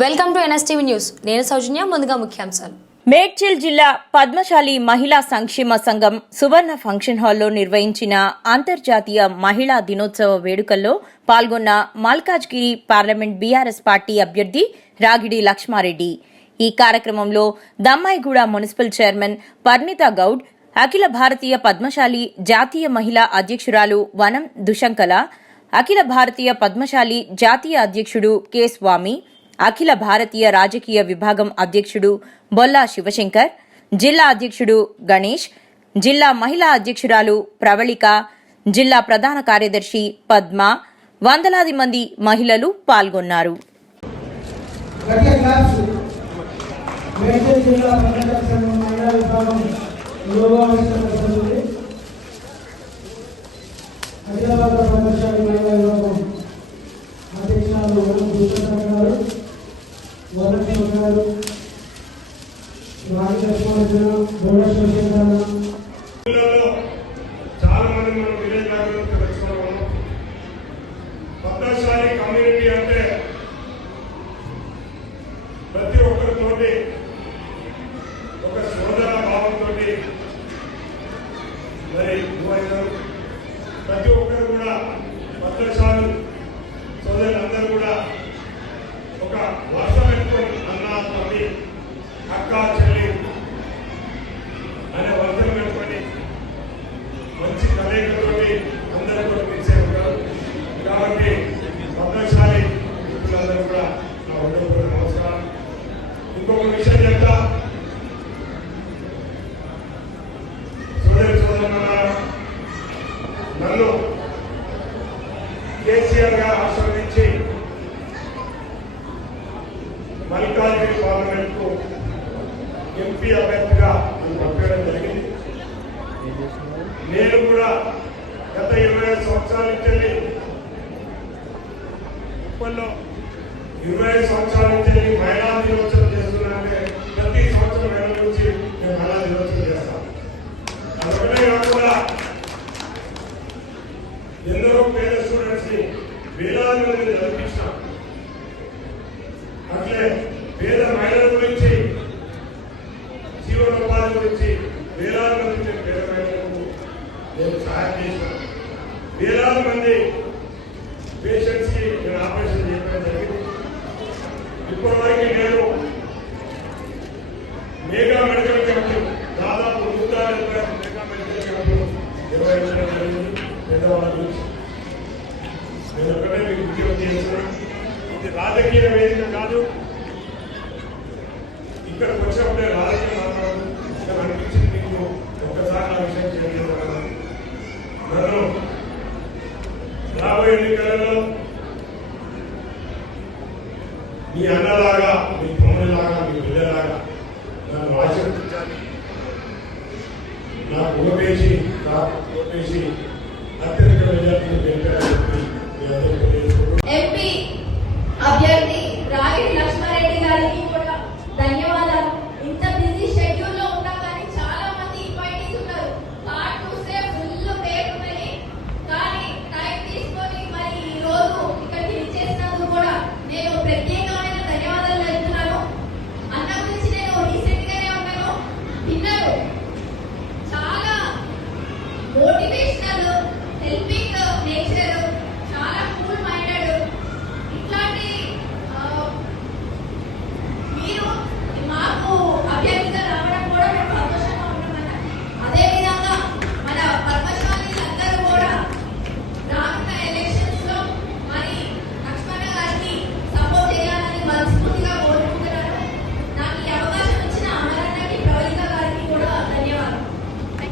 Welcome to NSTV news. నేను సౌజన్య ముందుగా ముఖ్యాంశాలు. మేడ్చల్ జిల్లా పద్మశాలి మహిళా సంక్షేమ సంఘం సువర్ణ ఫంక్షన్ హాల్లో నిర్వహించిన అంతర్జాతీయ మహిళా దినోత్సవ వేడుకల్లో పాల్గొన్న మల్కాజ్గిరి పార్లమెంట్ బీఆర్ఎస్ పార్టీ అభ్యర్థి రాగిడి లక్ష్మారెడ్డి. ఈ కార్యక్రమంలో దమ్మాయిగూడ మున్సిపల్ చైర్మన్ పర్ణిత గౌడ్ అఖిల భారతీయ పద్మశాలి జాతీయ మహిళా అధ్యక్షురాలు వనం దుశంకల అఖిల భారతీయ పద్మశాలి జాతీయ అధ్యక్షుడు కె స్వామి అఖిల భారతీయ రాజకీయ విభాగం అధ్యక్షుడు బొల్లా శివశంకర్ జిల్లా అధ్యక్షుడు గణేష్ జిల్లా మహిళా అధ్యక్షురాలు ప్రవళిక జిల్లా ప్రధాన కార్యదర్శి పద్మ వందలాది మంది మహిళలు పాల్గొన్నారు. గట్టిగా క్లాప్స్ మేడ్చల్ జిల్లా పర్యాటక సంఘం మహిళా విభాగం యువవాహిస్తున్న సభ్యులు హైదరాబాద్ పద్మశాలి మహిళా విభాగం అధ్యక్షురాలు వరం భూషణ గారు వరం ఉన్నారు చాలా మంది మనం విలేజ్ గారు ఆశీర్వదించి మల్కాజ్గిరి పార్లమెంట్కు ఎంపీ అభ్యర్థిగా పంపించడం జరిగింది. నేను కూడా గత ఇరవై ఐదు సంవత్సరాల నుంచి ఉప్పల్లో ఇరవై ఐదు సంవత్సరాల నుంచి మహిళా దినోత్సవం చేస్తున్నానంటే ప్రతి సంవత్సరం మహిళల నుంచి నేను మహిళా దినోత్సవం చేస్తాను. అదొకటే కాకుండా ఎందరో పేద స్టూడెంట్స్ని వేలాది మందిని చదివించిన అట్లే పేద మహిళల గురించి జీవనోపాధి గురించి వేలాది మంది పేద మహిళలకు నేను సహాయం చేసిన వేలాది మంది పేషెంట్స్కి నేను ఆపరేషన్ చేయడం జరిగింది నేను మేఘా మెడికల్ క్యాంపు దాదాపు నూట మేఘా మెడికల్ క్యాంపు నిర్వహించడం జరిగింది. పేదవాళ్ళ గురించి ఉద్యోగం చేస్తున్నాను ఇది రాజకీయ వేదిక కాదు. ఇక్కడికి వచ్చినప్పుడే రాజకీయ మాట్లాడదు. ఇక్కడ అనిపించింది మీకు ఒక్కసారి ఆ విషయం చేయలేదు నన్ను రాబోయే ఎన్నికలలో మీ అన్నలాగా మీ తమ్ముడిలాగా మీ పిల్లలాగా నన్ను ఆశీర్వదించాలి నాకు ఓటేసి నాకు